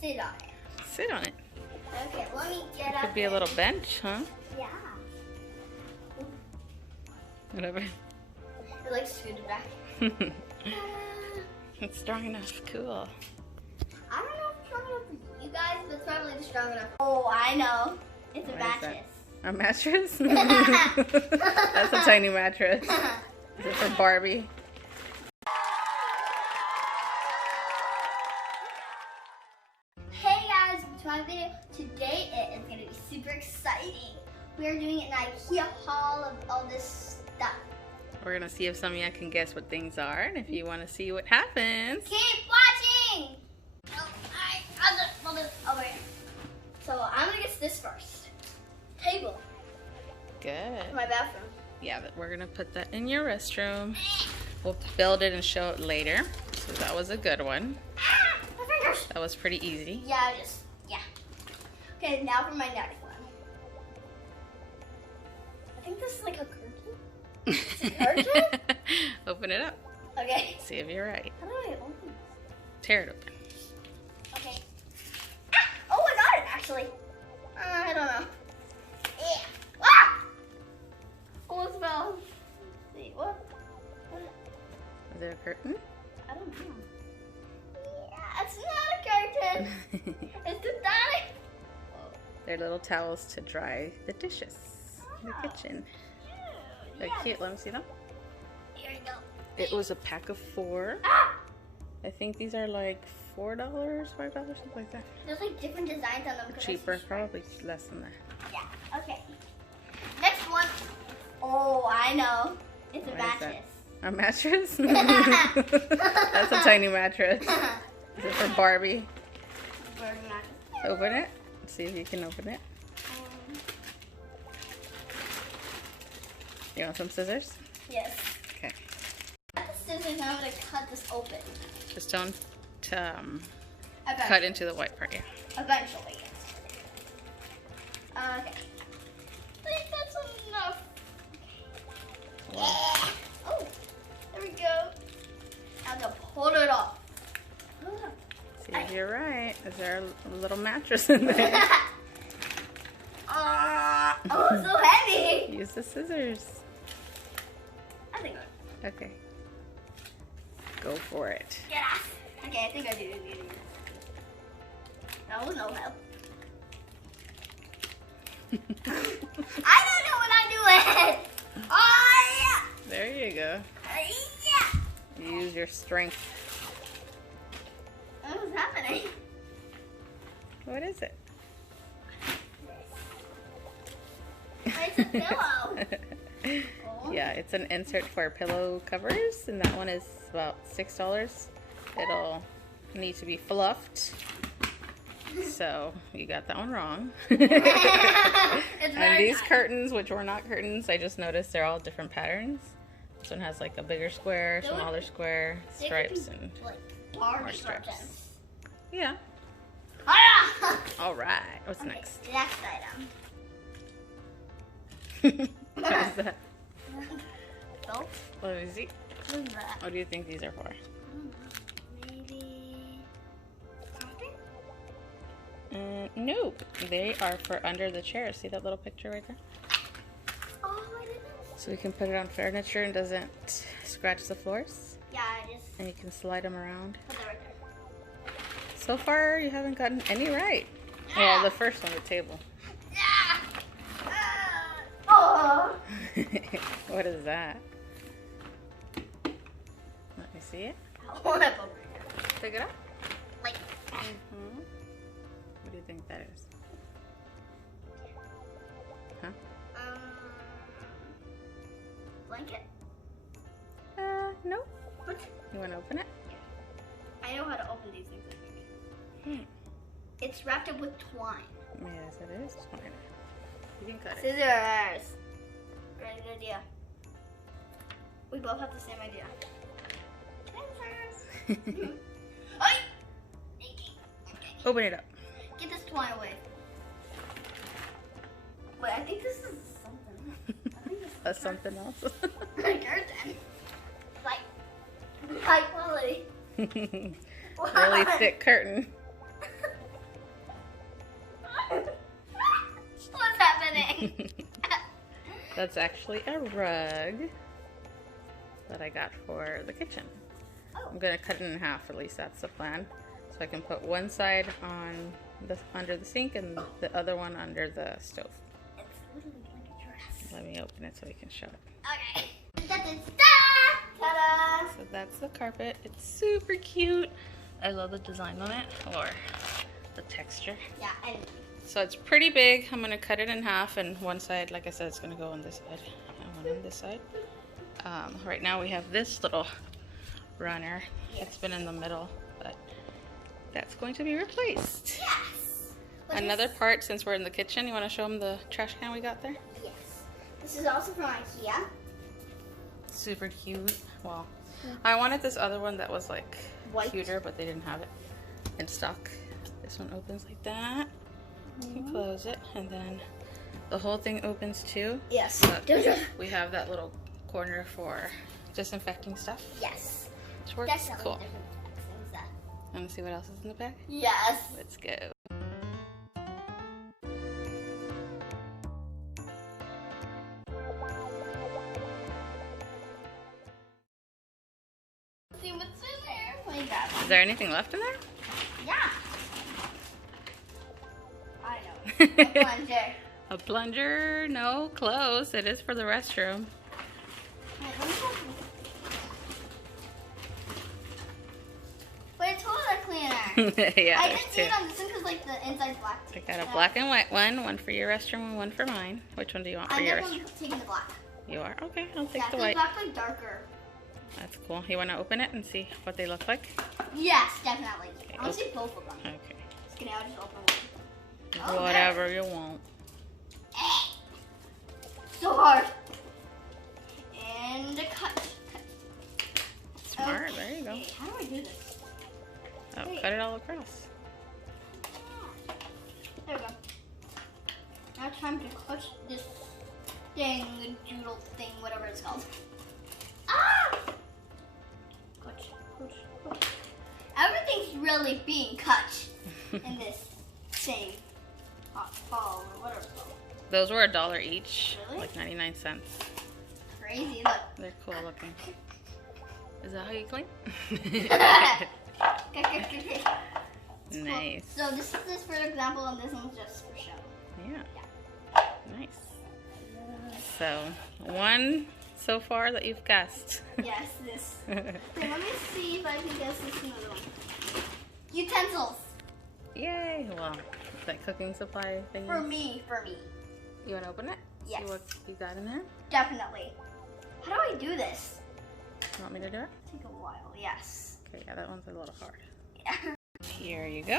sit on it. Sit on it. Okay, let me get up. Could be a little bench, huh? Yeah. Whatever. It like scooted back. It's strong enough. Cool. I don't know if it's strong enough for you guys, but it's probably just strong enough. Oh, I know. It's a mattress. A mattress? That's a tiny mattress. Is it for Barbie? Hey guys, welcome to my video. Today it is going to be super exciting. We are doing an Ikea haul of all this stuff. We're going to see if Samia can guess what things are. And if you want to see what happens, Keep watching! I'll do it over here. So I'm going to guess this first. Table. good. For my bathroom. Yeah, but we're going to put that in your restroom. We'll build it and show it later. So that was a good one. Ah, my fingers! That was pretty easy. Yeah. Okay, now for my next one. I think this is like a curtain. It's a curtain? Open it up. Okay. See if you're right. How do I open this? Tear it open. Okay. Ah! Oh, I got it actually. I don't know. Yeah. Ah! Almost fell. Let's see, what? Is it a curtain? I don't know. Yeah, it's not a curtain. It's too tiny. They're little towels to dry the dishes in the kitchen. They're cute. Let me see them. Here you go. It was a pack of 4. Ah! I think these are like $4, $5, something like that. There's like different designs on them. Or cheaper, probably less than that. Yeah, okay. Next one. Oh, I know. It's a What is mattress. A mattress? That's a tiny mattress. Is it for Barbie? Barbie mattress. Open it. See if you can open it. You want some scissors? Yes. Okay. Got the scissors and I'm going to cut this open. Just don't cut Eventually. into the white part, yeah. Eventually. Okay. I think that's enough. Wow. Oh, there we go. Now to pull it off. See if you're right. Is there a little mattress in there? Oh, so heavy. Use the scissors. I think Okay. Go for it. yeah. Okay, I think I do. That was no help. I don't know what I'm doing. Oh, yeah. There you go. Yeah. Use your strength. What's happening? What is it? It's a pillow. Oh. Yeah, it's an insert for pillow covers, and that one is about $6. It'll need to be fluffed. So you got that one wrong. And these curtains, which were not curtains, I just noticed they're all different patterns. This one has like a bigger square, smaller square, stripes, and like bar more stripes. curtains. Yeah. Ah! All right. What's next? Next item. What is that? Soap? Let me see. What is that? What do you think these are for? Maybe something? Nope. They are for under the chair. See that little picture right there? Oh, I didn't. So we can put it on furniture and doesn't scratch the floors. Yeah, I just And you can slide them around. put it right there. So far, you haven't gotten any right. Well, the first one, the table. Ah! Oh! What is that? Let me see it. I want to put Pick it up. like What do you think that is? Huh? blanket. Nope. What? You want to open it? I know how to open these things. I think. It's wrapped up with twine. Yes, it is. Fine. You can cut it. Scissors. Great idea. We both have the same idea. Scissors. Ay! Open it up. Get this twine away. Wait, I think this is something. I think this is That's something else. curtain. Like high quality. Really thick curtain. That's actually a rug that I got for the kitchen. Oh. I'm gonna cut it in half, at least that's the plan. So I can put one side on under the sink and the other one under the stove. It's literally like a dress. Let me open it so we can show it. Okay. Ta-da! So that's the carpet. It's super cute. I love the design on it, or the texture. Yeah, So it's pretty big. I'm gonna cut it in half, and one side, like I said, it's gonna go on this side and one on this side. Right now we have this little runner. Yes. It's been in the middle, but that's going to be replaced. Yes. Another part, since we're in the kitchen, you want to show them the trash can we got there? Yes. This is also from Ikea. Super cute. Well, I wanted this other one that was like White. cuter, but they didn't have it in stock. This one opens like that. You can close it, and then the whole thing opens too. Yes. But we have that little corner for disinfecting stuff. Yes. Which works Definitely cool. different things that. Want to see what else is in the bag? Yes. Let's go. See what's in there. What do you got? Is there anything left in there? Yeah. I know. A plunger. A plunger? No, close. It is for the restroom. Wait, let me have But it's toilet cleaner. Yeah, I there's didn't see two. it on this one because like the inside's black. I got a black and white one for your restroom and one for mine. Which one do you want for I'm your definitely restroom? taking the black. You are? Okay, I'll take Yeah, the 'cause white. black's like darker. That's cool. You want to open it and see what they look like? Yes, definitely. Okay, I want to see both of them. Okay. Just kidding, I'll just open one. Oh, Whatever you want. So hard. And a cut. Smart. There you go. Okay, how do I do this? Oh, Wait. cut it all across. There we go. Now it's time to cut this thing, doodle thing, whatever it's called. Ah! Cut. Everything's really being cut in this thing. Hot ball or whatever it's called. Those were $1 each. Really? Like 99 cents. Crazy, look. They're cool looking. Is that how you clean? Nice. So this is this for example, and this one's just for show. Yeah. Nice. So, one so far that you've guessed. Yes, this. Okay, let me see if I can guess this another one. Utensils. Yay! Well, that cooking supply thing. For me. You want to open it? Yes. See what you got in there? Definitely. How do I do this? You want me to do it? Take a while, yes. Okay, yeah, that one's a little hard. Yeah. Here you go.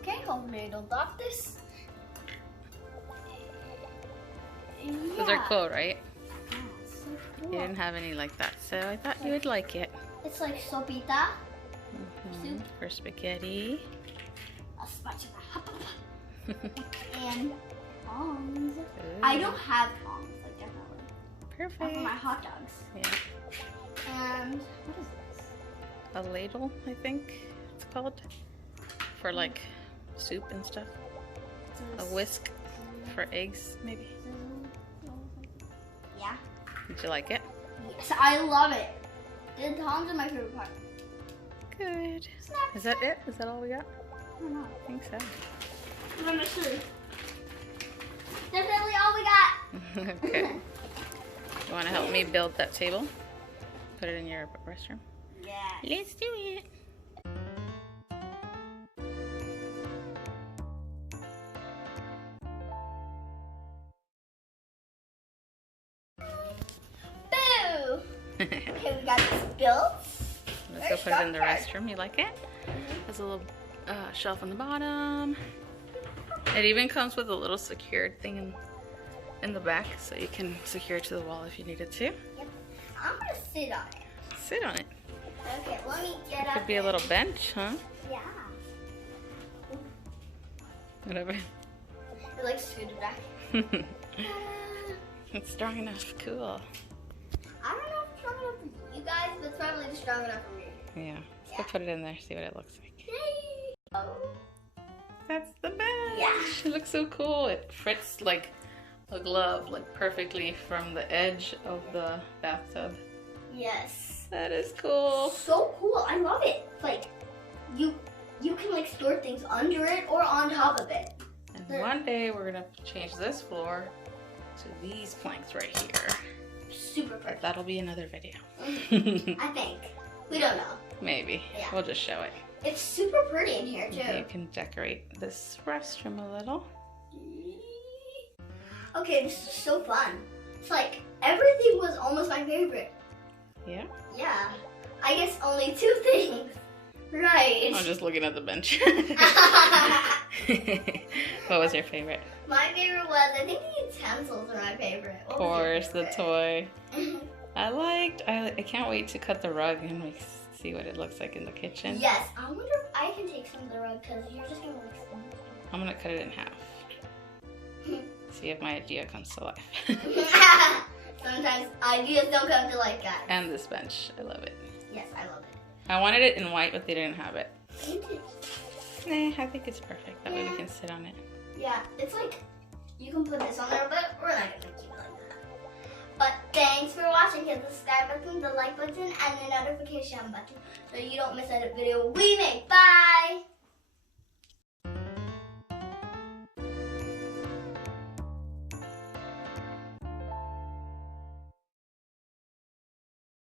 Okay, hopefully I don't drop this. Those are cool, right? Yeah, so cool. You didn't have any like that, so I thought you would like it. It's like sopita, soup, For spaghetti. a spatula, and tongs. I don't have tongs, like definitely. Perfect. For my hot dogs. Yeah. And what is this? A ladle, I think it's called. For like soup and stuff. A whisk for eggs, maybe. Yeah. Did you like it? Yes, I love it. The tongs are my favorite part. Good. Snap, Is that it? Is that all we got? I don't know. I think so. Let me see. Definitely all we got. Okay. You want to help me build that table? Put it in your restroom? Yeah. Let's do it. Boo! Okay, we got this built. Let's go put it in the restroom. You like it? There's a little shelf on the bottom. It even comes with a little secured thing in the back, so you can secure it to the wall if you needed to. Yep. I'm gonna sit on it. Sit on it. Okay, let me get up. Could be a little bench, huh? Yeah. Whatever. It like scooted back. It's strong enough. Cool. I don't know if it's strong enough for you guys, but it's probably just strong enough for me. Yeah. Let's go put it in there, see what it looks like. Yay! Oh. That's the bench. Yeah. It looks so cool. It fits like a glove like perfectly from the edge of the bathtub. Yes. That is cool. So cool. I love it. Like, you can like store things under it or on top of it. And one day we're gonna change this floor to these planks right here. Super But perfect. that'll be another video. I think. We don't know. Maybe. Yeah. We'll just show it. It's super pretty in here too. You can decorate this restroom a little. Okay, this is so fun. It's like everything was almost my favorite. Yeah? Yeah. I guess only 2 things. Right. I'm just looking at the bench. What was your favorite? My favorite was, I think the utensils are my favorite. Of course, the toy. I can't wait to cut the rug and like see what it looks like in the kitchen. Yes, I wonder if I can take some of the rug because you're just gonna like some. I'm gonna cut it in half. See if my idea comes to life. Sometimes ideas don't come to life, guys. And this bench, I love it. Yes, I love it. I wanted it in white, but they didn't have it. Me too. Nah, I think it's perfect. That way we can sit on it. Yeah, it's like, you can put this on there, but we're not gonna keep it like that. But thanks for watching. Hit the subscribe button, the like button, and the notification button so you don't miss a video we make. Bye!